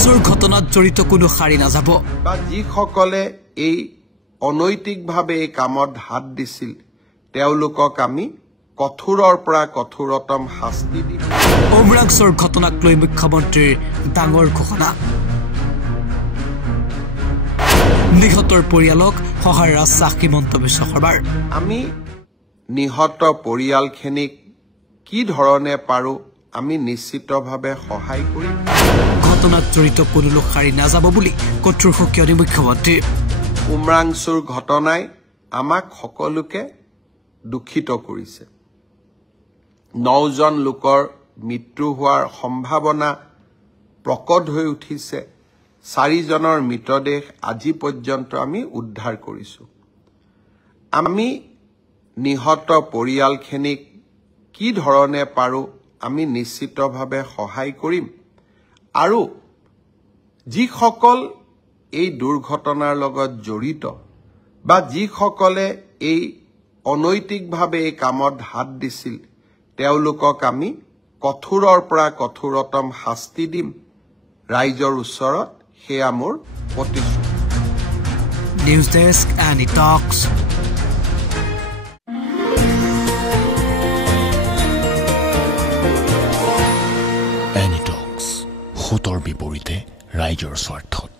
উমৰাংচুৰ ঘটনাত জড়িত কোনো সাৰি নাযাব বা যিসকলে এই অনৈতিকভাৱে এই কামত হাত দিছিল তেওঁলোকক আমি কঠোৰৰ পৰা কঠোৰতম শাস্তি দিম উমৰাংচুৰ ঘটনাক লৈ মুখ্যমন্ত্ৰীৰ ডাঙৰ ঘোষণা নিহতৰ পৰিয়ালক সহায়ৰ আশ্বাস হিমন্ত বিশ্ব শৰ্মাৰ আমি নিহত পৰিয়ালখিনিক কি ধৰণে পাৰো আমি নিশ্চিতভাৱে সহায় কৰিম ঘটনাত জড়িত কোনো লোক সাৰি নাযাব বুলি কঠোৰ সকিয়নি মুখ্যমন্ত্ৰী উমৰাংচুৰ ঘটনাই আমাক সকলোকে দুখিত কৰিছে 9 জন লোকৰ মৃত্যু হোৱাৰ সম্ভাৱনা প্ৰকট হৈ উঠিছে 4 জনৰ মৃতদেহ আজি পৰ্যন্ত আমি উদ্ধাৰ কৰিছো আমি নিহত পৰিয়ালখিনিক কি ধৰণে পাৰো আমি নিশ্চিতভাৱে সহায় কৰিম আৰু যিসকল এই দুৰ্ঘটনাৰ লগত জড়িত বা যিসকলে এই অনৈতিকভাৱে এই কামত হাত দিছিল তেওঁলোকক আমি কঠোৰৰ পৰা কঠোৰতম শাস্তি দিম ৰাইজৰ ওচৰত হেয়া মোৰ প্ৰতিশ্ৰুতি নিউজ ডেস্ক এনি টক্স এনি টক্স সতৰ বিপৰীতে ৰাইজৰ স্বাৰ্থত